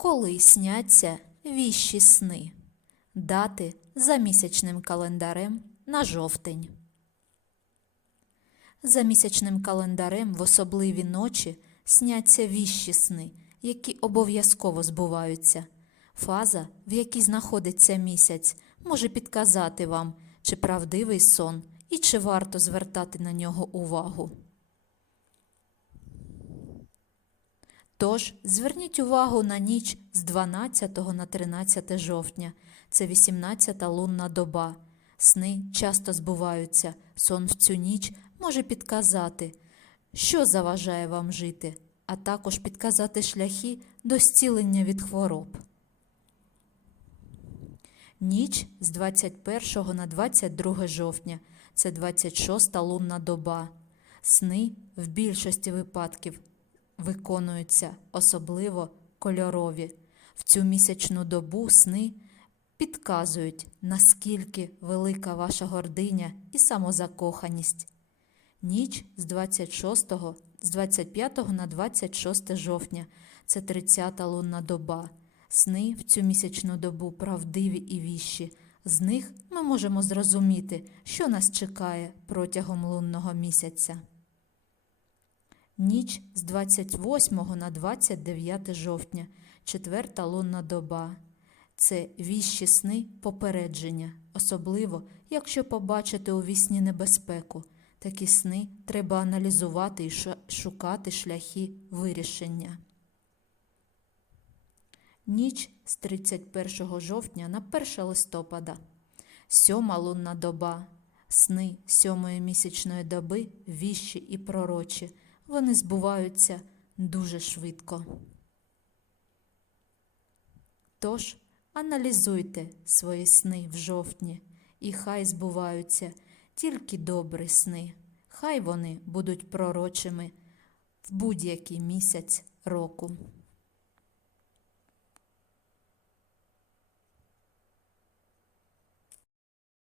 Коли сняться віщі сни? Дати за місячним календарем на жовтень. За місячним календарем в особливі ночі сняться віщі сни, які обов'язково збуваються. Фаза, в якій знаходиться місяць, може підказати вам, чи правдивий сон і чи варто звертати на нього увагу. Тож зверніть увагу на ніч з 12 на 13 жовтня. Це 18-та лунна доба. Сни часто збуваються. Сон в цю ніч може підказати, що заважає вам жити, а також підказати шляхи до зцілення від хвороб. Ніч з 21 на 22 жовтня це 26-та лунна доба. Сни в більшості випадків виконуються особливо кольорові. В цю місячну добу сни підказують, наскільки велика ваша гординя і самозакоханість. Ніч з 26 з 25 на 26 жовтня це 30-та лунна доба. Сни в цю місячну добу правдиві і віщі. З них ми можемо зрозуміти, що нас чекає протягом лунного місяця. Ніч з 28 на 29 жовтня, четверта лунна доба. Це віщі сни попередження, особливо, якщо побачите у вісні небезпеку. Такі сни треба аналізувати і шукати шляхи вирішення. Ніч з 31 жовтня на 1 листопада. Сьома лунна доба. Сни сьомої місячної доби віщі і пророчі. Вони збуваються дуже швидко. Тож аналізуйте свої сни в жовтні, і хай збуваються тільки добрі сни. Хай вони будуть пророчими в будь-який місяць року.